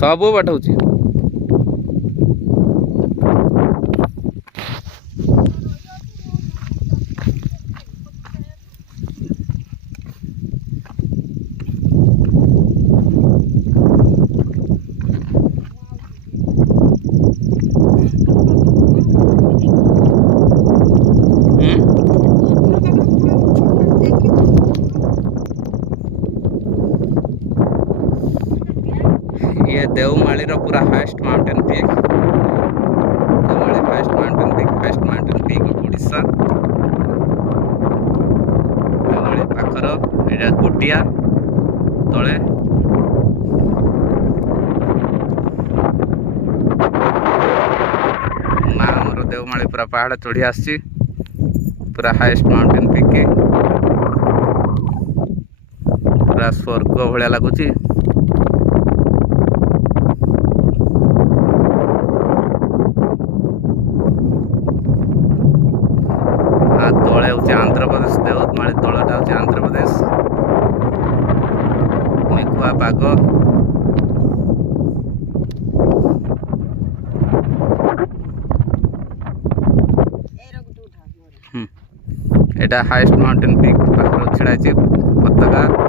सब पठाऊँ ये देवमाली पूरा highest mountain peak Deomali highest mountain peak Odisha Deomali पाखर एटा कोटिया तले ना मोर देवमाली पूरा पहाड़ चढ़ी आसी पूरा हाइस्ट माउंटेन पीक पूरा स्वर्ग भाया लगुच तले हूँ आंध्र प्रदेश देवमाली तलटा हूँ आंध्र प्रदेश मेघुआ पाग एटा हाइस्ट माउंटेन पीक पाखर छड़ा पताका